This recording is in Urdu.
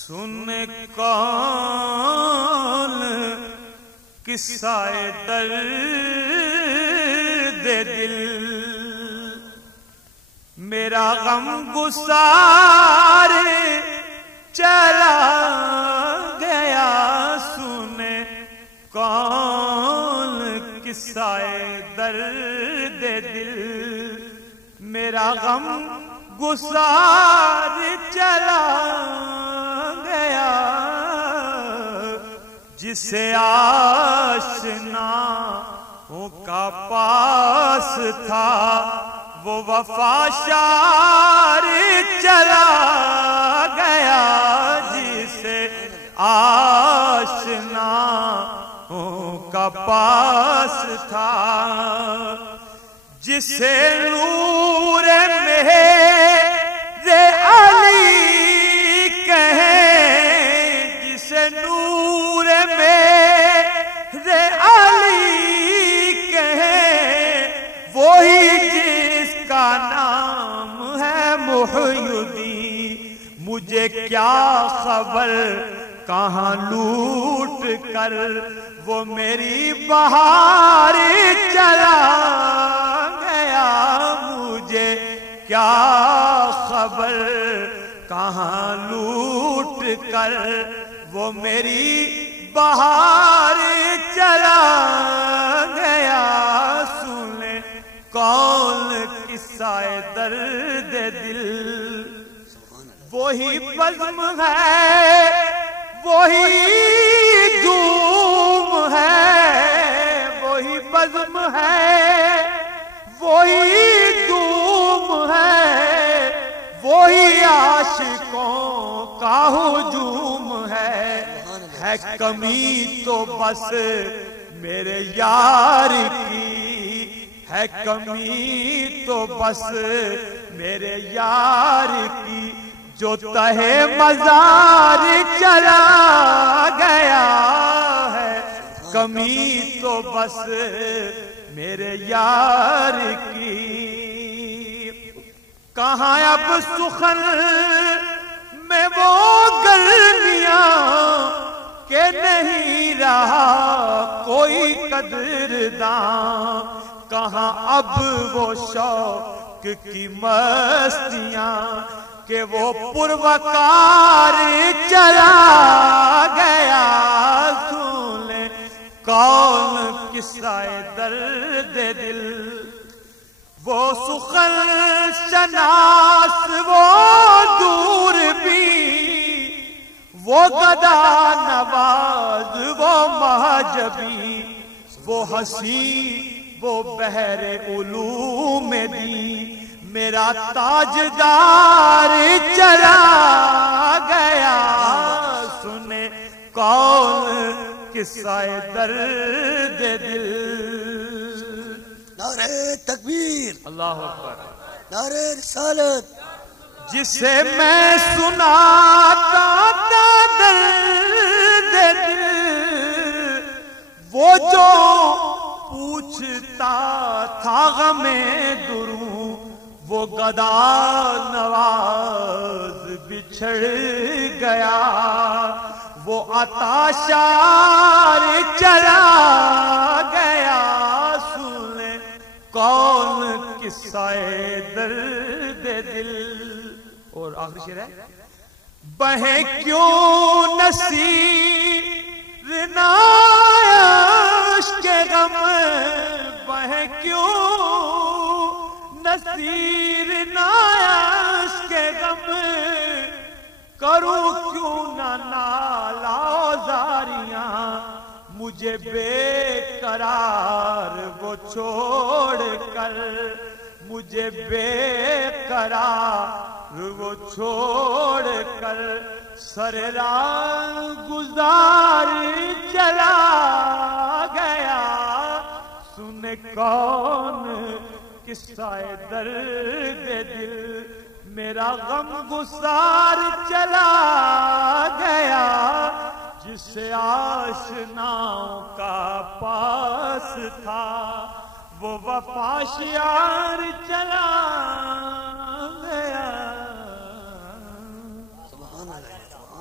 سن کون قصہ درد دل، میرا غم گسار چلا گیا. سن کون قصہ درد دل، میرا غم گسار چلا گیا. جسے آشناؤں کا پاس تھا وہ وفا شار چلا گیا. جسے آشناؤں کا پاس تھا، جسے نور میرے علی کہیں، جسے نور میرے علی کہیں، وہی جس کا نام ہے محی الدین. مجھے کیا خبر کہاں لوٹ کر وہ میری بہار چلا گیا. مجھے کیا خبر کہاں لوٹ کر وہ میری بہار چلا گیا. سن کون قصہ درد دل، وہی بزم ہے، وہی دھوم ہے، وہی بزم ہے، وہی دھوم ہے، وہی عاشقوں کا ہجوم ہے. ہے کمی تو بس میرے یار کی، ہے کمی تو بس میرے یار کی، جو تہے مزار چلا گیا ہے. کمی تو بس میرے یار کی. کہاں اب سخن میں وہ گرمیاں کہ نہیں رہا کوئی قدرداں. کہاں اب وہ شوق کی مستیاں کہ وہ پروکار چلا گیا. سن کون قصہ درد دل، وہ سخن شناس، وہ دور بھی، وہ گدا نواز، وہ مہجبی، وہ ہنسی، وہ بحر علوم دی، میرا تاجدار چلا گیا. سنے کون قصہ درد دل. نعرہ تکبیر، اللہ اکبر، نعرہ رسالت. جسے میں سناتا تھا درد دل، وہ جو پوچھتا تھا غم دروں، وہ گدا نواز بچھڑ گیا، وہ عطا شار چلا گیا. سن کون قصہ درد دل. اور آخری شعر ہے، بہے کیوں نصیر نعش کے غم، بہے کیوں نصیر نعش کے غم، کروں کیوں نہ نالا زاریاں. مجھے بے قرار وہ چھوڑ کر، مجھے بے قرار وہ چھوڑ کر، سر راہ گزار چلا گیا. سن کون قصہ درد دل، میرا غم گسار چلا گیا. جسے آشناؤں کا پاس تھا وہ وفا شیار چلا گیا. سبحان اللہ.